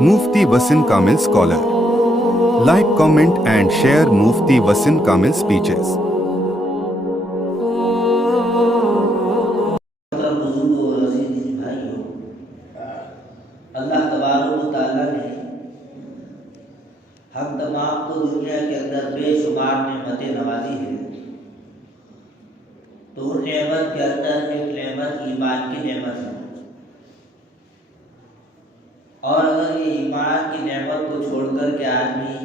Mufti Wasim Kamil Scholar. Like, comment and share Mufti Wasim Kamil speeches. اللہ تبارک و تعالیٰ نے ہم تمام کو دنیا کے اندر بے شمار نعمتیں نوازی ہیں، تو ان نعمت کے اندر ایک نعمت ایمان کی نعمت ہے، اور اگر یہ ایمان کی نعمت کو چھوڑ کر کے آدمی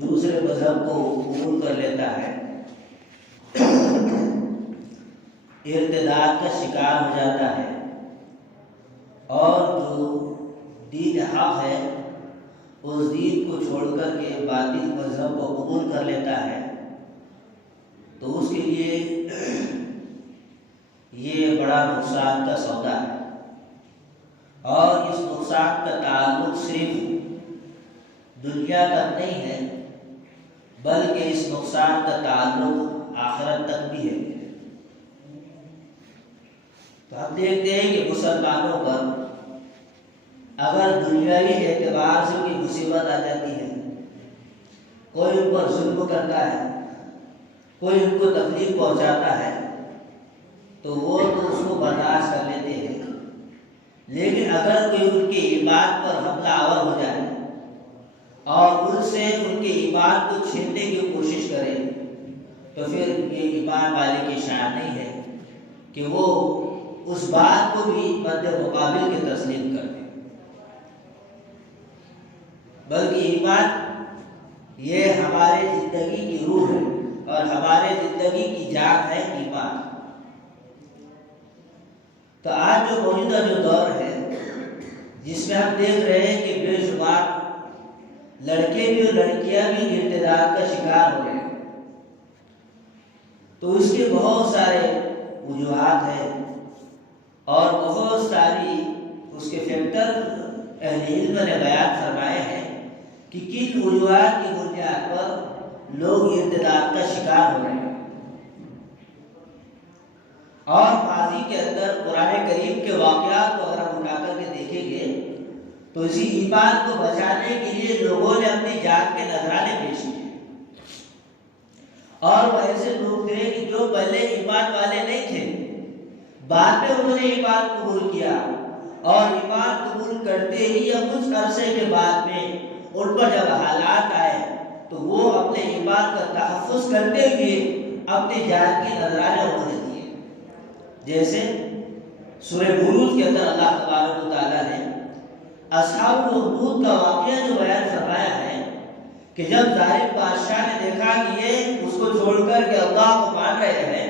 دوسرے مذہب کو قبول کر لیتا ہے، ارتداد کا شکار ہو جاتا ہے، اور جو دین حق ہے اس دین کو چھوڑ کر کے باطل مذہب کو قبول کر لیتا ہے، تو اس کے لیے یہ بڑا نقصان کا سودا ہے، اور اس نقصان کا تعلق صرف دنیا تک نہیں ہے بلکہ اس نقصان کا تعلق آخرت تک بھی ہے۔ تو ہم دیکھتے ہیں کہ مسلمانوں پر اگر دنیاوی اعتبار سے کوئی مصیبت آ جاتی ہے، کوئی ان پر ظلم کرتا ہے، کوئی ان کو تکلیف پہنچاتا ہے، تو وہ تو اس کو برداشت کر لیتے ہیں، لیکن اگر کوئی ان کے ایمان پر حملہ آور ہو جائے اور ان سے ان کے ایمان کو چھیننے کی کوشش کرے، تو پھر یہ ایمان والے کی شان نہیں ہے کہ وہ اس بات کو بھی مد مقابل کے تسلیم کر دے، بلکہ ایمان یہ ہمارے زندگی کی روح ہے اور ہمارے زندگی کی جان ہے ایمان۔ تو آج جو موجودہ جو دور ہے جس میں ہم دیکھ رہے ہیں کہ بے شمار لڑکے بھی اور لڑکیاں بھی ارتداد کا شکار ہو رہے ہیں، تو اس کے بہت سارے وجوہات ہیں اور بہت ساری اس کے فیکٹر اہل علم نے بیان فرمائے ہیں کہ کن وجوہات کی بنیاد پر لوگ ارتداد کا شکار ہو رہے ہیں۔ اور ماضی کے اندر قرآن کریم کے واقعات کو اگر ہم اٹھا کر کے دیکھیں گے تو اسی ایمان کو بچانے کے لیے لوگوں نے اپنی جان کے نذرانے پیش کیے، اور وہ ایسے لوگ تھے کہ جو پہلے ایمان والے نہیں تھے، بعد میں انہوں نے ایمان قبول کیا، اور ایمان قبول کرتے ہی یا کچھ عرصے کے بعد میں ان پر جب حالات آئے تو وہ اپنے ایمان کا تحفظ کرتے ہوئے اپنی جان کے نذرانے انہوں نے دیے۔ جیسے سورہ بروج کے اندر اللہ تبارک و تعالیٰ نے اصحاب الاخدود کا واقعہ جو بیان فرمایا ہے کہ جب ظالم بادشاہ نے دیکھا کہ یہ اس کو چھوڑ کر کے اللہ کو مان رہے ہیں،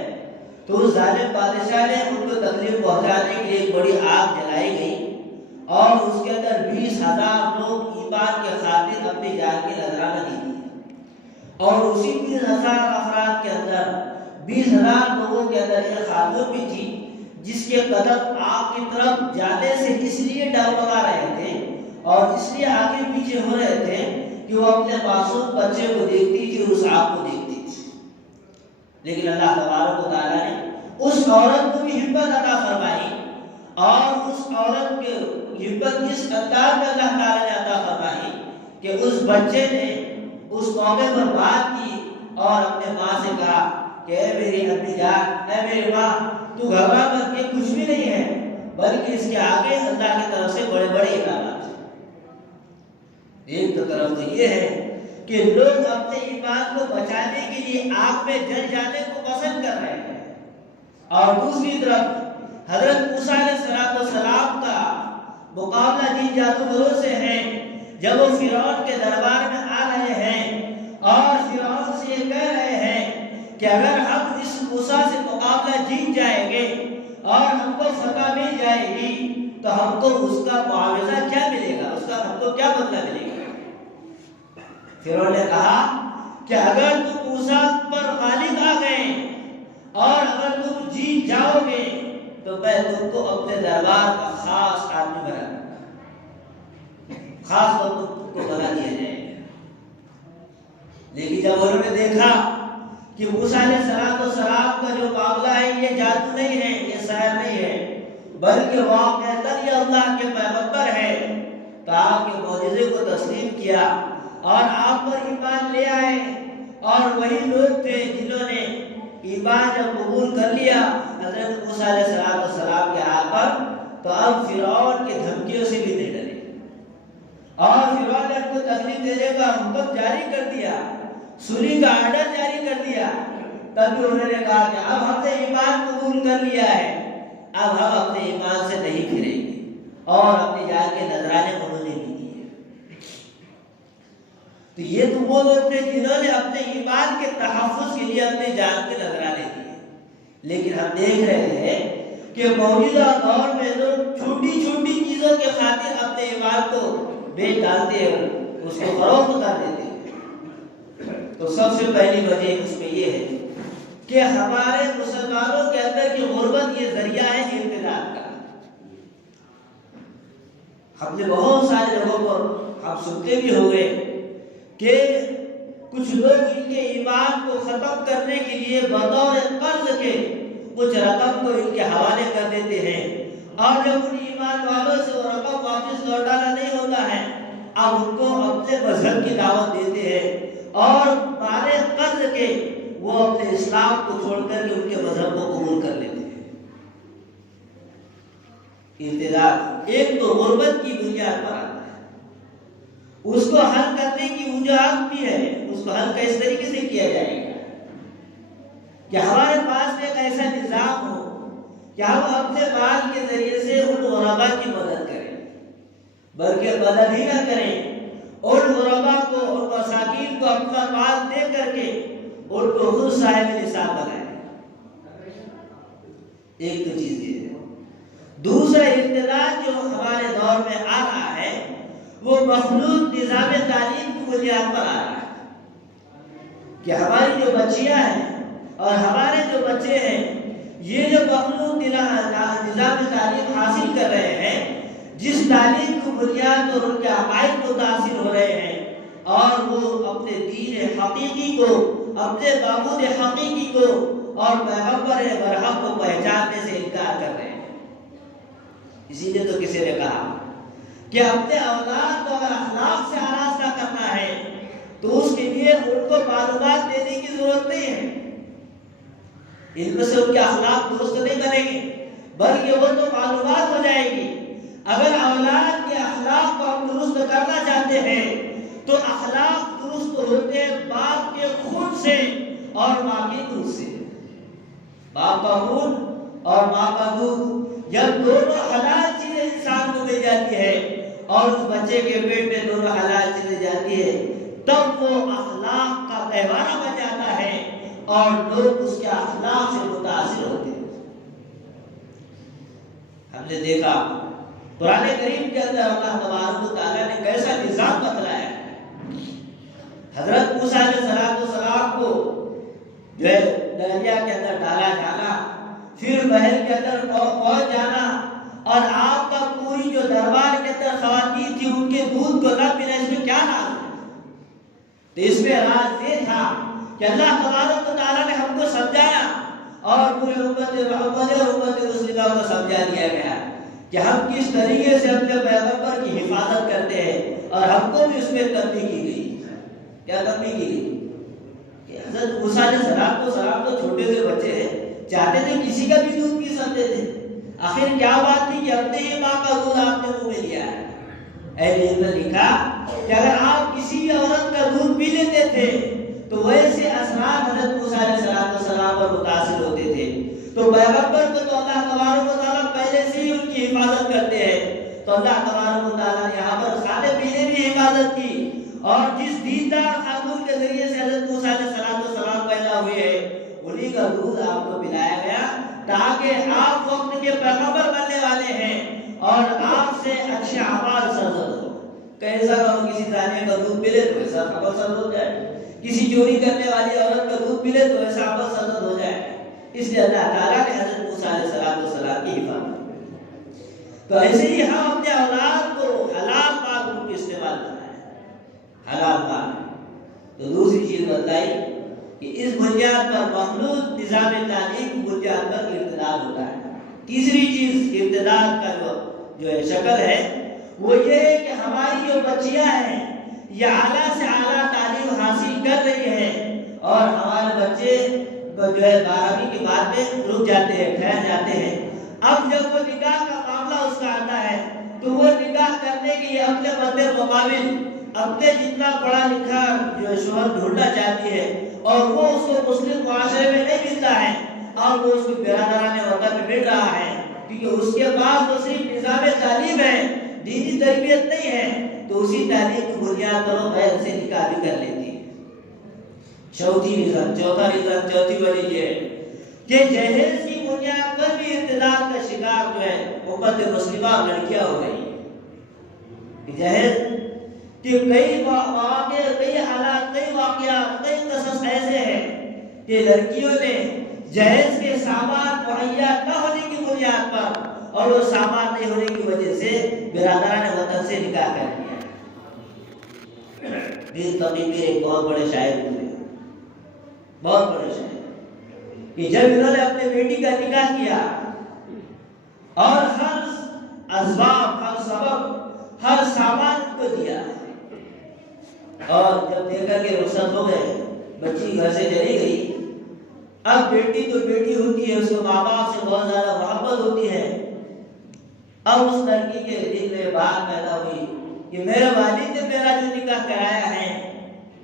تو اس ظالم بادشاہ نے ان کو تکلیف پہنچانے کے لیے ایک بڑی آگ جلائی گئی، اور اس کے اندر 20,000 لوگ ایمان کے خاطر اپنی جان کی نذرانہ دی، اور اسی 20,000 افراد کے اندر 20,000 لوگوں کے اندر ایک خاتون بھی تھی جس کے قدم آگ کی طرف جانے سے اس لیے ڈگمگا رہے تھے اور اس لیے آگے پیچھے ہو رہے تھے کہ وہ اپنے معصوم بچے کو دیکھتی تھی اور اس آگ کو دیکھتی تھی، لیکن اللہ تبارک و تعالیٰ نے اس عورت کو بھی ہمت عطا فرمائی، اور اس عورت کے ہمت اس انداز میں اللہ تعالیٰ نے عطا فرمائی کہ اس بچے نے اس موقع پر بات کی اور اپنے ماں سے کہا کہ اے میری امی جان، اے میری ماں، تو گھبرا مت، یہ کچھ بھی نہیں ہے بلکہ اس کے آگے اللہ کی طرف سے بڑے بڑے انعامات ہیں۔ ایک طرف تو یہ ہے کہ لوگ اپنے ایمان کو بچانے کے لیے آگ میں جل جانے کو پسند کر رہے ہیں، اور دوسری طرف حضرت موسیٰ علیہ السلام کا مقابلہ جن جادوگروں سے ہے، جب وہ فرعون کے دربار میں آ رہے ہیں اور فرعون سے یہ کہہ رہے ہیں کہ اگر ہم اس موسیٰ سے مقابلہ جیت جائیں گے اور ہم کو فتح مل جائے گی تو ہم کو اس کا معاوضہ کیا ملے گا، اس کا ہم کو کیا بدلہ ملے گا؟ فرعون نے کہا کہ اگر تم موسیٰ پر غالب آ گئے اور اگر تم جیت جاؤ گے تو میں تم کو اپنے دربار کا خاص آدمی بنا دوں گا، خاص طور تم کو بنا دیا جائے گا۔ لیکن جب انہوں نے دیکھا کہ موسیٰ علیہ السلام کا جو معاملہ ہے یہ جادو نہیں ہے، یہ سحر نہیں ہے، بلکہ واقعتاً یہ اللہ کے پیغمبر ہے، کہا کہ معجزے کو تسلیم کیا اور آپ پر ایمان لے آئے، اور وہی لوگ تھے جنہوں نے ایمان جب قبول کر لیا حضرت موسیٰ علیہ السلام کے ہاتھ پر، تو اب فرعون کے دھمکیوں سے بھی نہیں ڈرے، اور فرعون نے ان کو تکلیف دینے کا حکم جاری کر دیا، سولی کا آرڈر جاری کر دیا، تب بھی انہوں نے کہا کہ اب ہم نے ایمان قبول کر لیا ہے، اب ہم اپنے ایمان سے نہیں پھریں گے، اور اپنے جان کے نذرانے انہوں نے بھی دیے۔ تو یہ تو وہ لوگ تھے جنہوں نے اپنے ایمان کے تحفظ کے لیے اپنے جان کے نذرانے دیے، لیکن ہم دیکھ رہے ہیں کہ موجودہ دور میں لوگ چھوٹی چھوٹی چیزوں کے خاطر اپنے ایمان کو بیچ ڈالتے ہیں، اس کو فروخت کر دیتے ہیں۔ تو سب سے پہلی وجہ اس میں یہ ہے کہ ہمارے مسلمانوں کے اندر کی غربت یہ ذریعہ ہے ارتداد کا۔ ہم نے بہت سارے جگہوں پر ہم سنتے بھی ہو گئے کہ کچھ لوگ ان کے ایمان کو ختم کرنے کے لیے بطور قرض کے کچھ رقم کو ان کے حوالے کر دیتے ہیں، اور جب ان ایمان والوں سے وہ رقم واپس لوٹانا نہیں ہوتا ہے، اب ان کو اپنے مذہب کی دعوت دیتے ہیں، اور بارے قرض کے وہ اپنے اسلام کو چھوڑ کر کے ان کے مذہب کو قبول کر لیتے ہیں۔ ارتداد ایک تو غربت کی بنیاد پر آتا ہے، اس کو حل کرنے کی وجوہات بھی ہے، اس کو حل کس طریقے سے کیا جائے گا کہ ہمارے پاس ایک ایسا نظام ہو کہ ہم اپنے مال کے ذریعے سے ان غربا کی مدد کریں، بلکہ مدد ہی نہ کریں، ان غربا کو اور مساکین کو اپنا مال دے کر کے ان کو خود صاحب نصاب بنائیں۔ ایک تو چیز یہ ہے۔ دوسرا ارتداد جو ہمارے دور میں آ رہا ہے وہ مخلوط نظام تعلیم کی بنیاد پر آ رہا ہے کہ ہماری جو بچیاں ہیں اور ہمارے جو بچے ہیں، یہ جو مخلوط نظام تعلیم حاصل کر رہے ہیں، جس تعلیم کو بنیاد پر ان کے عقائد متاثر ہو رہے ہیں، اور وہ اپنے دین حقیقی کو، اپنے معبود حقیقی کو اور پیغمبر برحق کو پہچاننے سے انکار کر رہے ہیں۔ اسی لیے تو کسی نے کہا کہ اپنے اولاد کو اگر اخلاق سے آراستہ کرنا ہے تو اس کے لیے ان کو معلومات دینے کی ضرورت نہیں ہے، ان میں سے ان کے اخلاق درست نہیں بنیں گے، بلکہ وہ تو معلومات ہو جائے گی۔ اگر اولاد کے اخلاق کو ہم درست کرنا چاہتے ہیں تو اخلاق درست ہوتے ہیں باپ کے خون سے اور ماں کے دودھ سے۔ باپ کا خون اور ماں کا دودھ جب دونوں حلال چیزیں انسان کو مل جاتی ہے اور اس بچے کے پیٹ میں دونوں حلال چیزیں جاتی ہے، تب وہ اخلاق کا پیمانہ بن جاتا ہے اور لوگ اس کے اخلاق سے متاثر ہوتے ہیں۔ ہم نے دیکھا قرآن کریم کے اندر اللہ تبارک و تعالیٰ نے کیسا نظام بتلایا ہے۔ حضرت موسیٰ علیہ السلام کو جو ہے دریا کے اندر ڈالا جانا، پھر محل کے اندر پہنچ جانا، اور آپ کا پوری جو دربار کے اندر خواتین تھی ان کے دودھ کو نہ پینا، اس میں کیا راز ہے؟ تو اس میں راز یہ تھا کہ اللہ تبارک و تعالیٰ نے ہم کو سمجھایا، اور پورے امت محمد اور امت مسلمہ کو سمجھا دیا گیا کہ ہم کس طریقے سے اپنے پیغمبر کی حفاظت کرتے ہیں، اور ہم کو بھی اس میں تنبیہ کی گئی۔ کیا تنبیہ کی گئی؟ کہ حضرت موسیٰ علیہ السلام تو چھوٹے سے بچے ہیں، چاہتے تھے کسی کا بھی دودھ پی سکتے تھے، آخر کیا بات تھی کہ اپنے ہی ماں کا دودھ آپ نے منہ میں لیا ہے۔ اہل علم نے لکھا کہ اگر آپ کسی عورت کا دودھ پی لیتے تھے تو ویسے اثرات حضرت موسیٰ علیہ السلام پر متاثر ہوتے تھے۔ تو پیغمبر کو تو اللہ تبارک و تعالیٰ پہلے سے ہی ان کی حفاظت کرتے ہیں، تو اللہ تبارک و تعالیٰ نے یہاں پر کھانے پینے بھی حفاظت کی، اور جس دیندار خاتون کے ذریعے سے حضرت موسیٰ علیہ السلام پیدا ہوئے ہیں انہی کا دودھ آپ کو پلایا گیا، تاکہ آپ وقت کے پیغمبر بننے والے ہیں اور آپ سے اچھے اعمال سرزد ہو۔ کیسا کہ کسی زانیہ کا دودھ پلے تو ایسا عمل سرزد ہو جائے، کسی چوری کرنے والی عورت کا دودھ پلے تو ایسا عمل سرزد ہو جائے۔ اس لیے اللہ تعالیٰ نے حضرت موسیٰ علیہ السلام کی حفاظت کی۔ تو ایسے ہی ہم اپنے اولاد کو حلال مال کو استعمال کرنا ہے، حلال مال۔ تو دوسری چیز بتائی کہ اس بنیاد پر مخلوط نظام تعلیم کی بنیاد پر ارتداد ہوتا ہے۔ تیسری چیز ارتداد کا جو شکل ہے وہ یہ ہے کہ ہماری جو بچیاں ہیں یہ اعلیٰ سے اعلیٰ تعلیم حاصل کر رہی ہیں اور ہمارے بچے جو ہے 12ویں کے بعد میں رک جاتے ہیں، ٹھہر جاتے ہیں۔ اب جب وہ نکاح کا معاملہ اس کا آتا ہے تو وہ نکاح کرنے کے لیے اپنے مدِ مقابل اپنے جتنا پڑھا لکھا جو شوہر ڈھونڈنا چاہتی ہے اور وہ اس کو مسلم معاشرے میں نہیں ملتا ہے اور وہ اس کو برادران وطن میں مل رہا ہے، کیونکہ اس کے پاس تو صرف نظام تعلیم ہے، دینی تربیت نہیں ہے، تو اسی تعلیم کی بنیاد پر وہ غیر سے نکاح بھی کر لیتی ہے۔ چوتھی وجہ یہ ہے کہ جہیز کی بنیاد پر بھی ارتداد کا شکار جو ہے امت مسلمہ لڑکیاں ہو گئی ہیں۔ جہیز کہ کئی مواقع، کئی حالات، کئی واقعات، کئی قصص ایسے ہیں کہ لڑکیوں نے جہیز کے سامان مہیا نہ ہونے کی بنیاد پر اور وہ سامان نہیں ہونے کی وجہ سے برادران وطن سے نکاح کر دیا۔ میر تقی میر ایک بہت بڑے شاعر ہوئے، بہت بڑے شاعر، کہ جب انہوں نے اپنے بیٹی کا نکاح کیا اور ہر اسباب، ہر سبب، ہر سامان کو دیا اور جب دے کر کے رخصت ہو گئے، بچی گھر سے چلی گئی، اب بیٹی تو بیٹی ہوتی ہے، اس کو ماں باپ سے بہت زیادہ محبت ہوتی ہے۔ اب اس لڑکی کے دل میں بات پیدا ہوئی کہ میرے والد نے میرا جو نکاح کرایا ہے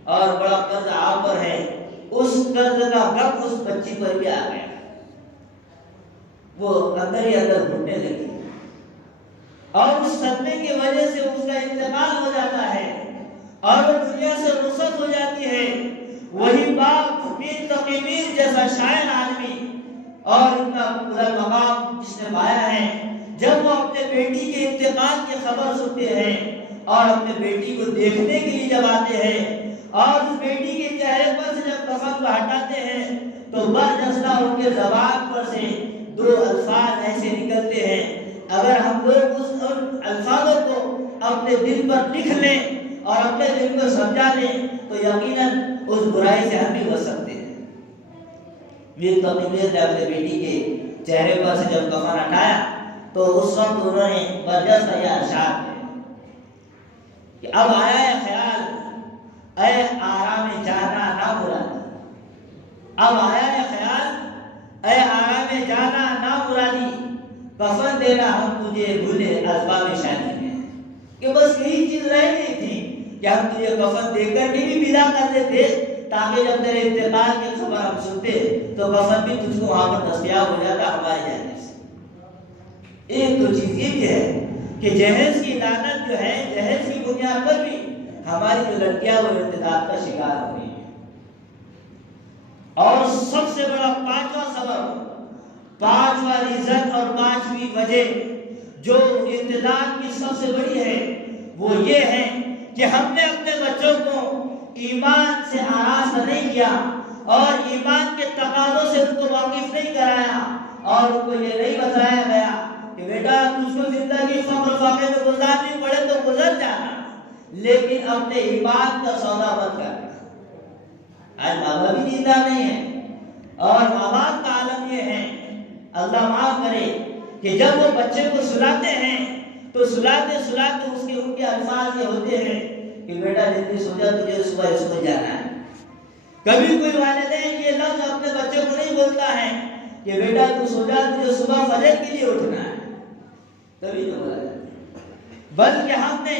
اور بڑا قرض آپ پر ہے، اس قرض کا غم اس بچی پر بھی آ گیا، وہ اندر ہی اندر گھٹنے لگی اور اس صدمے کی وجہ سے اس کا انتقال ہو جاتا ہے اور وہ دنیا سے رخصت ہو جاتی ہے۔ وہی باپ میر تقی میر جیسا شاعر آدمی اور اتنا بلند مقام جس نے پایا ہے، جب وہ اپنے بیٹی کے انتقال کی خبر سنتے ہیں اور اپنے بیٹی کو دیکھنے کے لیے جب آتے ہیں اور اس بیٹی کے چہرے پر سے جب کفن کو ہٹاتے ہیں تو برجستہ ان کے زبان پر سے دو الفاظ ایسے نکلتے ہیں، اگر ہم لوگ اس الفاظوں کو اپنے دل پر لکھ لیں اور اپنے دل کو سمجھا لیں تو یقیناً اس برائی سے ہم بھی بچ سکتے ہیں۔ میر تقی میر نے اپنے بیٹی کے چہرے پر سے جب کفن ہٹایا تو اس وقت انہوں نے برجستہ یہ ارشاد ہے کہ اب آیا ہے خیال اے آرام جانا نہ مرادی، اب آیا ہے خیال اے آرام جانا نہ مرادی، کفن دینا ہم تجھے بھولے اسباب شادی میں، کہ بس یہی چیز رہ گئی تھی کہ ہم تجھے کفن دے کر بھی ودا کر دیتے تاکہ جب تیرے انتقال کی خبر ہم سنتے تو کفن بھی تجھ کو وہاں پر دستیاب ہو جاتا ہمارے جانے سے۔ ایک تو چیز یہ بھی ہے کہ جہیز کی لعنت جو ہے، جہیز کی بنیاد پر بھی ہماری جو لڑکیاں وہ ارتداد کا شکار ہو رہی ہیں۔ اور سب سے بڑا پانچواں سبب، پانچواں ریزن اور پانچویں وجہ جو ارتداد کی سب سے بڑی ہے وہ یہ ہے کہ ہم نے اپنے بچوں کو ایمان سے آراستہ نہیں کیا اور ایمان کے تقاضوں سے ان کو واقف نہیں کرایا اور ان کو یہ نہیں بتایا گیا کہ بیٹا تجھ کو زندگی فقر فاقے میں گزارنی پڑے تو گزر جانا، لیکن اپنے ایمان کا سودا مت کرنا۔ آج ماں باپ بھی دیندار نہیں ہے اور ماں باپ کا عالم یہ ہے، اللہ معاف کرے، کہ جب وہ بچے کو سلاتے ہیں تو سلاتے سلاتے ان کے الفاظ یہ ہوتے ہیں کہ بیٹا جلدی سو جا، تجھے صبح اسکول جانا ہے۔ کبھی کوئی والدین یہ لفظ اپنے بچے کو نہیں بولتا ہے کہ بیٹا تو سو جا، تجھے صبح فجر کے لیے اٹھنا ہے، کبھی نہیں بولا جاتا، بلکہ ہم نے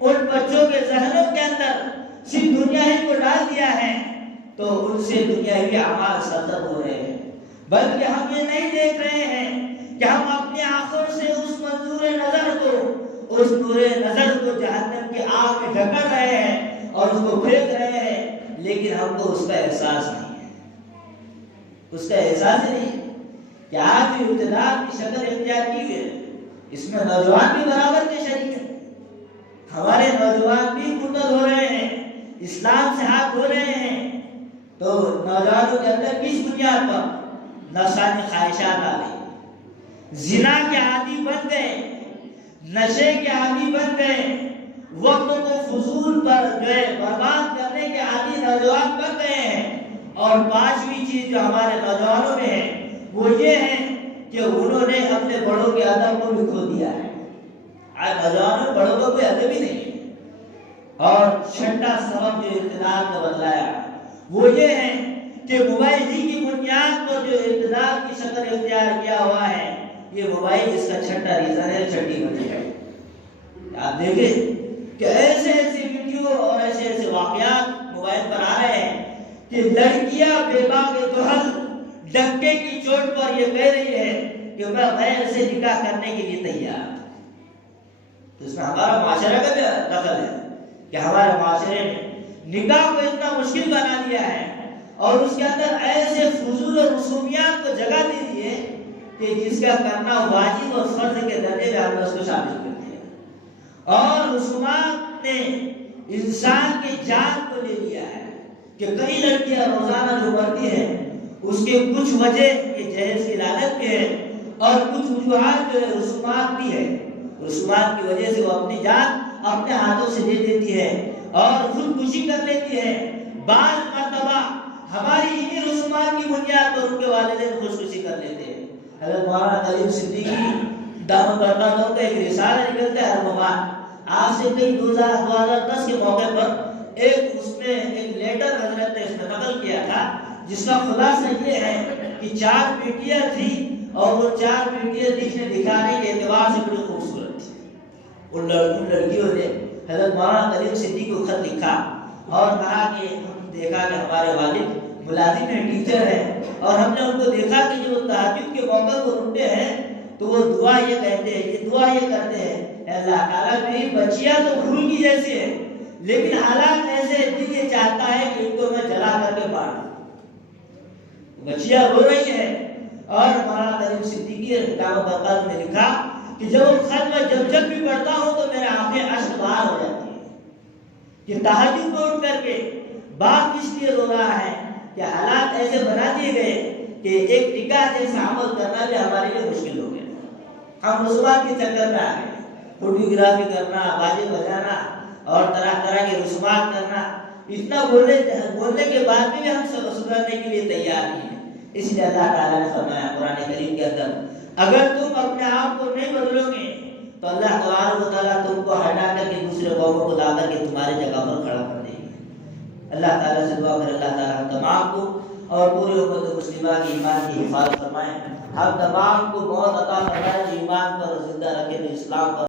ان بچوں کے ذہنوں کے اندر صرف دنیا ہی کو ڈال دیا ہے تو ان سے دنیاوی اعمال سرزد ہو رہے ہیں، بلکہ ہم یہ نہیں دیکھ رہے ہیں کہ ہم اپنی آنکھوں سے اس منظور نظر کو، اس نور نظر کو جہنم کی آگ میں ڈھکر رہے ہیں اور اس کو پھینک رہے ہیں، لیکن ہم کو اس کا احساس نہیں ہے، اس کا احساس نہیں ہے کہ آج بھی ارتداد کی شکل اختیار کی ہوئی ہے، اس میں نوجوان بھی برابر کے شریک ہیں، ہمارے نوجوان بھی مرتد ہو رہے ہیں، اسلام سے ہاتھ دھو رہے ہیں، تو نوجوانوں کے اندر کس بنیاد پر نفسانی خواہشات آ گئی، زنا کے عادی بن گئے، نشے کے عادی بن گئے، وقت کو فضول پر جو ہے برباد کرنے کے عادی نوجوان بن گئے ہیں۔ اور پانچویں چیز جو ہمارے نوجوانوں میں ہے وہ یہ ہے کہ انہوں نے اپنے بڑوں کے ادب کو بھی کھو دیا ہے، آج نوجوانوں بڑوں کا کوئی ادب ہی نہیں ہے۔ اور چھٹا سبب جو ارتداد کا بتلایا وہ یہ ہے کہ موبائل ہی کی بنیاد پر جو ارتداد کی شکل اختیار کیا ہوا ہے، یہ موبائل اس کا چھٹا ریزن ہے، چھٹی وجہ ہے۔ آپ دیکھیں کہ ایسے ایسے ویڈیو اور ایسے ایسے واقعات موبائل پر آ رہے ہیں کہ لڑکیاں بے باک دہل ڈنکے کی چوٹ پر یہ کہہ رہی ہے کہ میں غیر سے نکاح کرنے کے لیے تیار۔ تو اس میں ہمارا معاشرہ کا بھی دخل ہے کہ ہمارے معاشرے نے نکاح کو اتنا مشکل بنا دیا ہے اور اس کے اندر ایسے فضول اور رسومیات کو جگہ دے دی ہے کہ جس کا کرنا واجب اور فرض کے درجے میں ہم نے اس کو شامل کر دیا۔ اور رسومات نے انسان کے جان کو لے لیا ہے کہ کئی لڑکیاں روزانہ جو مرتی ہیں اس کے کچھ وجہ یہ جہیز کی لعنت بھی ہے اور کچھ وجوہات جو ہے رسومات بھی ہے۔ رسومات کی وجہ سے وہ اپنی جان اپنے ہاتھوں سے دے دیتی ہے اور خودکشی کر لیتی ہے۔ بعض مرتبہ ہماری انہی رسومات کی بنیاد پر ان کے والدین خودکشی کر لیتے ہیں۔ حضرت مولانا کلیم صدیقی دامت برکاتہ کا ایک رسالہ نکلتا ہے ارمغان، آج سے کئی 2010 کے موقع پر اس میں ایک لیٹر حضرت نے اس میں نقل کیا تھا جس کا خلاصہ یہ ہے کہ 4 بیٹیاں تھیں اور وہ 4 بیٹیاں دکھانے کے اعتبار سے بڑی خوبصورت تھی۔ ان لڑکیوں نے حضرت مولانا کلیم صدیقی کو خط لکھا اور کہا کہ ہم دیکھا کہ ہمارے والد ملازم ہیں، ٹیچر ہیں، اور ہم نے ان کو دیکھا کہ جو تہجد کے موقع کو اٹھتے ہیں تو وہ دعا یہ کہتے ہیں، یہ دعا یہ کرتے ہیں، اے اللہ تعالیٰ میری بچیاں تو پھول کی جیسی ہیں لیکن حالات ایسے دل یہ چاہتا ہے کہ ان کو میں جلا کر کے مار دوں۔ بچیاں رو رہی ہیں اور مولانا کلیم صدیقی دامت برکاتہ نے لکھا کہ جب وہ خط میں جب بھی پڑھتا ہوں تو میرے آنکھیں اشک بہار ہو جاتی ہیں کہ تہجد کو اٹھ کر کے باپ اس لیے رو رہا ہے کہ حالات ایسے بنا دیے گئے کہ ایک نکاح جیسا عمل کرنا بھی ہمارے لیے مشکل ہو گیا۔ ہم رسومات کے چکر میں آ گئے، فوٹوگرافی کرنا، باجے بجانا اور طرح طرح کے رسومات کرنا، اتنا بولنے کے بعد بھی ہم سدھرنے کے لیے تیار نہیں ہیں۔ اس لیے اللہ تعالیٰ نے فرمایا قرآن کریم کے اندر، اگر تم اپنے آپ کو نہیں بدلو گے تو اللہ تبارک و تعالیٰ تم کو ہٹا کر کے دوسرے قوموں کو لا کر کے تمہاری جگہ پر کھڑا کر دیں گے۔ اللہ تعالیٰ سے دعا کر اللہ تعالیٰ ہم تمام کو اور پورے امت مسلمہ کی ایمان کی حفاظت فرمائیں، ہم تمام کو موت عطا فرمائے جو ایمان پر زندہ رکھے، جو اسلام پر